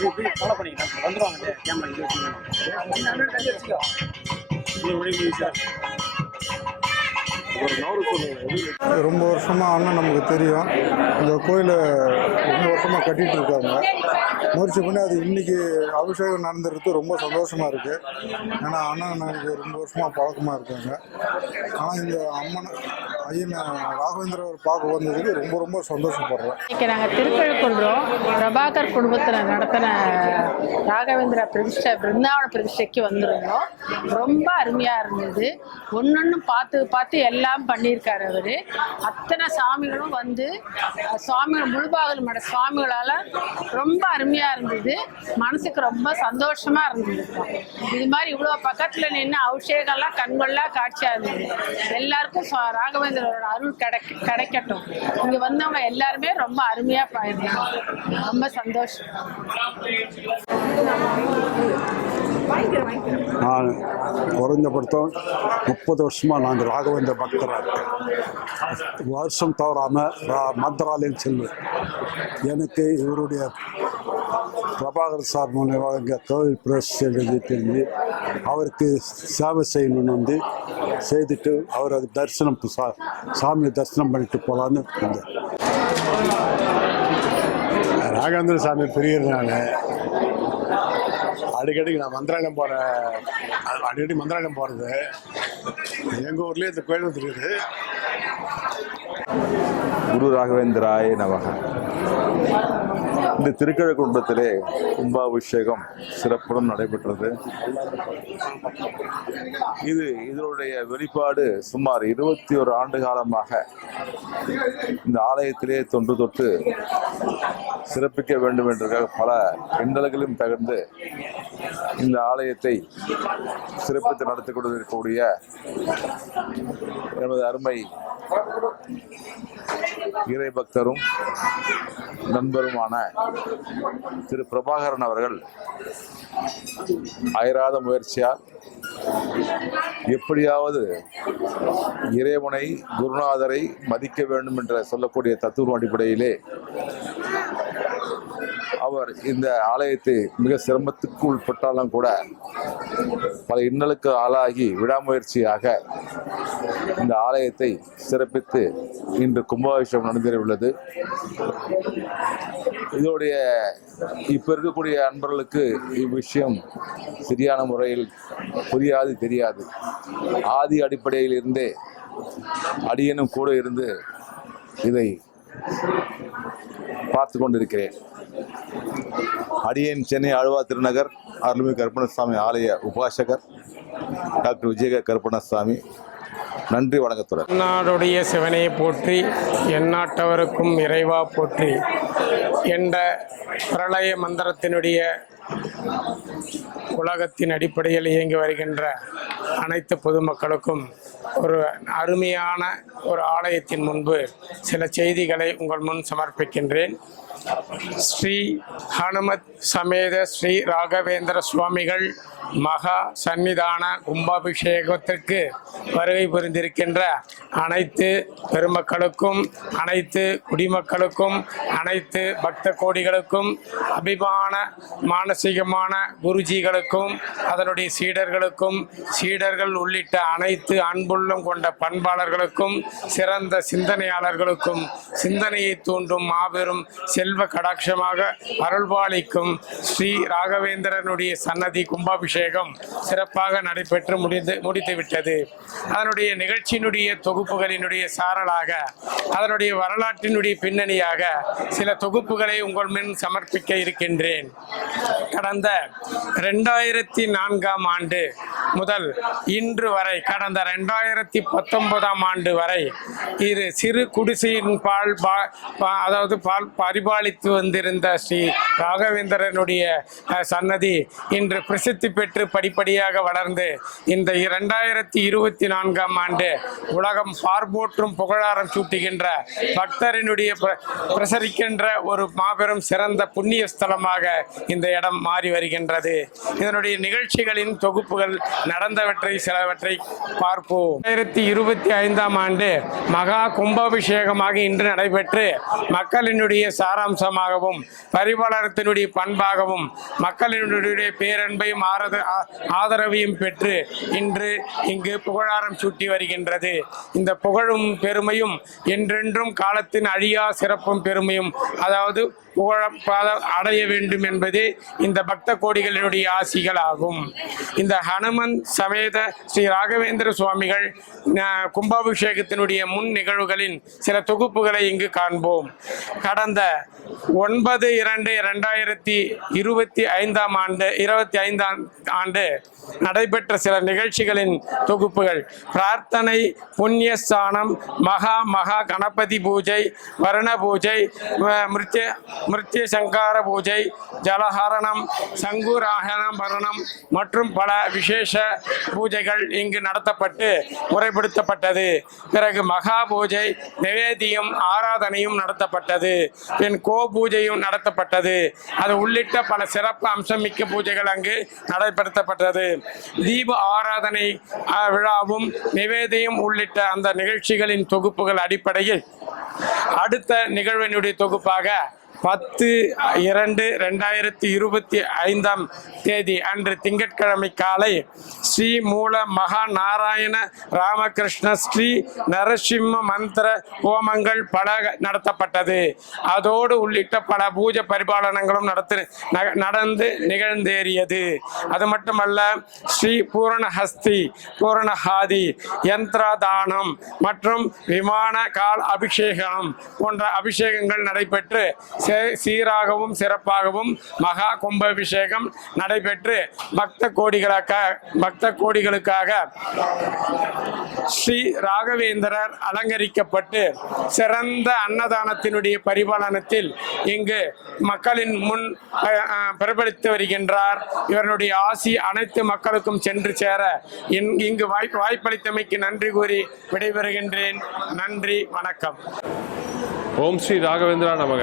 போகிறோம் ஃபாலோ பண்ணிக்கலாம். வந்துருவாங்க கேமரா இங்கே ஒரு நவரு ரொம்ப வருஷமாக அண்ணன் நமக்கு தெரியும். இந்த கோயிலை ரொம்ப வருஷமாக கட்டிகிட்டு இருக்காங்க. முயற்சி பண்ணி அது இன்னைக்கு அபிஷேகம் நடந்துருக்கு ரொம்ப சந்தோஷமாக இருக்குது ஏன்னா அண்ணன் எனக்கு ரொம்ப வருஷமாக பழக்கமாக இருக்காங்க. ஆனால் இந்த அம்மன் ஐயன் பார்க்க வந்ததுக்கு ரொம்ப ரொம்ப சந்தோஷப்படுறோம் இன்னைக்கு நாங்கள் திருக்கழுக்குன்றோம் பிரபாகர் குடும்பத்தில் நடத்தின ராகவேந்திர பிரதிஷ்டை பிருந்தாவன பிரதிஷ்டைக்கு வந்திருந்தோம். ரொம்ப அருமையாக இருந்தது. ஒன்று பார்த்து பார்த்து எல்லாம் பண்ணியிருக்காரு அவர். அத்தனை சாமிகளும் வந்து சுவாமிகள் முழுபாகல் மட சுவாமிகளால் ரொம்ப அருமையாக இருந்தது. மனசுக்கு ரொம்ப சந்தோஷமாக இருந்தது. இது மாதிரி இவ்வளோ பக்கத்தில் நின்று அபிஷேகம்லாம் கண்கொள்ளா காட்சியாக இருந்தது. எல்லாருக்கும் ராகவேந்திர ராகவேந்திரோட அருள் கிடைக்க கிடைக்கட்டும். இங்கே வந்தவங்க எல்லாருமே ரொம்ப அருமையாக பாயிருந்தாங்க. ரொம்ப சந்தோஷம். நான் குறைஞ்சபட்சம் முப்பது வருஷமாக நான் ராகவேந்த ராகவேந்திர பக்தராக இருக்கேன். வருஷம் தவறாமல் மந்திராலயம் செல்வேன். எனக்கு இவருடைய பிரபாகர் சார் மூலமாக இங்கே கோவில் பிரஸ் எழுதி தெரிஞ்சு அவருக்கு சேவை செய்யணும்னு வந்து செய்துட்டு அவரை தரிசனம் சா சாமியை தரிசனம் பண்ணிட்டு போகலான்னு வந்தேன் ராகவேந்திர சாமி பிரியறதுனால அடிக்கடிக்கு நான் மந்திராலயம் போகிற அடிக்கடி மந்திராலயம் போகிறது எங்கள் ஊர்லேயே இந்த கோயில் வந்துருக்குது குரு ராகவேந்திராய நமக. இந்த திருக்கழகுன்றத்திலே கும்பாபிஷேகம் சிறப்புடன் நடைபெற்றது. இது இதனுடைய வெளிப்பாடு சுமார் இருபத்தி ஒரு ஆண்டு காலமாக இந்த ஆலயத்திலே தொன்று தொட்டு சிறப்பிக்க வேண்டும் என்ற பல எண்ணல்களும் தகர்ந்து இந்த ஆலயத்தை சிறப்பித்து நடத்தி கொண்டிருக்கக்கூடிய எனது அருமை இறை பக்தரும் நண்பருமான திரு பிரபாகரன் அவர்கள் அயராத முயற்சியால் எப்படியாவது இறைவனை குருநாதரை மதிக்க வேண்டும் என்ற சொல்லக்கூடிய தத்துவம் அடிப்படையிலே அவர் இந்த ஆலயத்தை மிக சிரமத்துக்கு உட்பட்டாலும் கூட பல இன்னலுக்கு ஆளாகி விடாமுயற்சியாக இந்த ஆலயத்தை சிறப்பித்து இன்று கும்பாபிஷேகம் நடந்தேறியுள்ளது. இதோடைய இப்ப இருக்கக்கூடிய அன்பர்களுக்கு இவ்விஷயம் சரியான முறையில் புரியாது தெரியாது. ஆதி அடிப்படையில் இருந்தே அடியனும் கூட இருந்து இதை பார்த்து கொண்டிருக்கிறேன். அடியேன் சென்னை ஆழ்வா திருநகர் அருள்மிகு கருப்பணசாமி ஆலய உபாசகர் டாக்டர் விஜய கருப்பணசாமி. நன்றி வணக்கத்துடன். என்னாடுடைய சிவனையை போற்றி எந்நாட்டவருக்கும் இறைவா போற்றி என்ற பிரளய மந்திரத்தினுடைய உலகத்தின் அடிப்படையில் இயங்கி வருகின்ற அனைத்து பொதுமக்களுக்கும் ஒரு அருமையான ஒரு ஆலயத்தின் முன்பு சில செய்திகளை உங்கள் முன் சமர்ப்பிக்கின்றேன். ஸ்ரீ ஹனுமத் சமேத ஸ்ரீ ராகவேந்திர சுவாமிகள் மகா சந்நிதான கும்பாபிஷேகத்திற்கு வருகை புரிந்திருக்கின்ற அனைத்து பெருமக்களுக்கும் அனைத்து குடிமக்களுக்கும் அனைத்து பக்த கோடிகளுக்கும் அபிமான மானசீகமான குருஜிகளுக்கும் அதனுடைய சீடர்களுக்கும் சீடர்கள் உள்ளிட்ட அனைத்து அன்பு அன்புள்ளம் கொண்ட பண்பாளர்களுக்கும் சிறந்த சிந்தனையாளர்களுக்கும் சிந்தனையை தூண்டும் மாபெரும் செல்வ கடாட்சமாக அருள்பாலிக்கும் ஸ்ரீ ராகவேந்திரனுடைய சன்னதி கும்பாபிஷேகம் சிறப்பாக நடைபெற்று முடிந்து முடித்துவிட்டது அதனுடைய நிகழ்ச்சியினுடைய தொகுப்புகளினுடைய சாரலாக அதனுடைய வரலாற்றினுடைய பின்னணியாக சில தொகுப்புகளை உங்கள் முன் சமர்ப்பிக்க இருக்கின்றேன். கடந்த ரெண்டாயிரத்தி நான்காம் ஆண்டு முதல் இன்று வரை கடந்த ரெண்டாயிரத்தி பத்தொன்பதாம் ஆண்டு வரை இரு சிறு குடிசையின் பால் பா- பா- அதாவது பால் பரிபாலித்து வந்திருந்த ஸ்ரீ ராகவேந்திரனுடைய சன்னதி இன்று பிரசித்தி பெற்று படிப்படியாக வளர்ந்து இந்த இரண்டாயிரத்தி இருபத்தி நான்காம் ஆண்டு உலகம் பார்போற்றும் புகழாரம் சூட்டுகின்ற பக்தரினுடைய பிர- பிரசரிக்கின்ற ஒரு மாபெரும் சிறந்த புண்ணிய ஸ்தலமாக இந்த இடம் மாறி வருகின்றது. இதனுடைய நிகழ்ச்சிகளின் தொகுப்புகள் நடந்தவற்றை சிலவற்றை பார்ப்போம். ரெண்டாயிரத்தி இருபத்தி ஐந்தாம் ஆண்டு மகா கும்பாபிஷேகமாக இன்று நடைபெற்று மக்களினுடைய சாராம்சமாகவும் பரிபாலனத்தினுடைய பண்பாகவும் மக்களினுடைய பேரன்பையும் ஆரத ஆ- ஆதரவையும் பெற்று இன்று இங்கு புகழாரம் சூட்டி வருகின்றது. இந்த புகழும் பெருமையும் என்றென்றும் காலத்தின் அழியா சிறப்பும் பெருமையும் அதாவது புகழப்பாத அடைய வேண்டும் என்பதே இந்த பக்த கோடிகளினுடைய ஆசிகள் ஆகும் இந்த ஹனுமன் சமேத ஸ்ரீ ராகவேந்திர சுவாமிகள் கும்பாபிஷேகத்தினுடைய முன் நிகழ்வுகளின் சில தொகுப்புகளை இங்கு காண்போம். கடந்த ஒன்பது இரண்டு இரண்டாயிரத்தி இருபத்தி ஐந்தாம் ஆண்டு இருபத்தி ஐந்தாம் ஆண்டு நடைபெற்ற சில நிகழ்ச்சிகளின் தொகுப்புகள். பிரார்த்தனை புண்ணியஸ்தானம் மகா மகா கணபதி பூஜை வருண பூஜை மிருத்ய மிருத்யசங்கார பூஜை ஜலஹரணம் சங்குராகனம் பரணம் மற்றும் பல விசேஷ பூஜைகள் இங்கு நடத்தப்பட்டு முறைப்படுத்தப்பட்டது. பிறகு மகா பூஜை நிவேதியம் ஆராதனையும் நடத்தப்பட்டது. பின் கோ பூஜையும் நடத்தப்பட்டது. அது உள்ளிட்ட பல சிறப்பு அம்சமிக்க பூஜைகள் அங்கு நடைபெறுத்தப்பட்டது. தீப ஆராதனை விழாவும் நிவேதியும் உள்ளிட்ட அந்த நிகழ்ச்சிகளின் தொகுப்புகள் அடிப்படையில் அடுத்த நிகழ்வினுடைய தொகுப்பாக பத்து இரண்டு ரெண்டாயிரத்தி இருபத்தி ஐந்தாம் தேதி அன்று திங்கட்கிழமை காலை ஸ்ரீ மூல மகா நாராயண ராமகிருஷ்ண ஸ்ரீ நரசிம்ம மந்திர ஹோமங்கள் பல நடத்தப்பட்டது. அதோடு உள்ளிட்ட பல பூஜை பரிபாலனங்களும் நடத்து ந- நடந்து நிகழ்ந்தேறியது. அது மட்டுமல்ல ஸ்ரீ பூரணஹஸ்தி பூரணஹாதி யந்திரதானம் மற்றும் விமான கால் அபிஷேகம் போன்ற அபிஷேகங்கள் நடைபெற்று சே- சீராகவும் சிறப்பாகவும் மகா கும்பாபிஷேகம் நடைபெற்று பக்த கோடிகளுக்காக பக்த கோடிகளுக்காக ஸ்ரீ ராகவேந்திரர் அலங்கரிக்கப்பட்டு சிறந்த அன்னதானத்தினுடைய பரிபாலனத்தில் இங்கு மக்களின் முன் பிரபலித்து வருகின்றார். இவருடைய ஆசி அனைத்து மக்களுக்கும் சென்று சேர இன்- இங்கு வாய்ப்பு வாய்ப்பளித்தமைக்கு நன்றி கூறி விடைபெறுகின்றேன். நன்றி வணக்கம். ஓம் ஸ்ரீ ராகவேந்திரா நமக.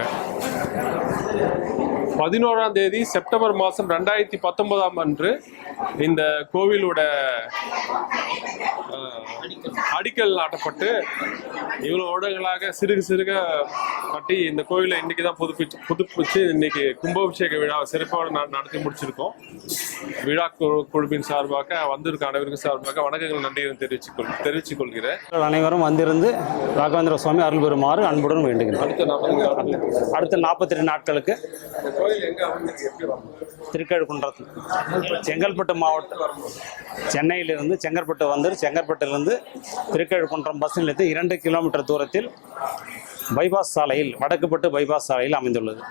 பதினோராம் தேதி செப்டம்பர் மாதம் ரெண்டாயிரத்தி பத்தொன்பதாம் அன்று இந்த கோவிலோட அடிக்கல் நாட்டப்பட்டு இவ்வளோ வருடங்களாக சிறுக சிறுக கட்டி இந்த கோவிலை இன்னைக்கு தான் புதுப்பிச்சு புதுப்பிச்சு இன்னைக்கு கும்பாபிஷேக விழா சிறப்பாக நடத்தி முடிச்சிருக்கோம். விழா குழு- குழுவின் சார்பாக வந்திருக்க அனைவருக்கும் சார்பாக வணக்கங்கள் நன்றியை தெரிவித்துக் கொள் தெரிவித்துக் கொள்கிறேன் அனைவரும் வந்திருந்து ராகவேந்திர சுவாமி அருள் பெறுமாறு அன்புடன் வேண்டுகிறேன். அடுத்த நாற்பது அடுத்த நாற்பத்தி ரெண்டு நாட்களுக்கு கோயில் திருக்கழுக்குன்றத்தில் செங்கல்பட்டு மாவட்டம் சென்னையிலிருந்து செங்கல்பட்டு வந்து செங்கல்பட்டிலிருந்து திருக்கழுக்குன்றம் பஸ் நிலையத்தில் இரண்டு கிலோமீட்டர் தூரத்தில் பைபாஸ் சாலையில் வடக்குப்பட்டு பைபாஸ் சாலையில் அமைந்துள்ளது.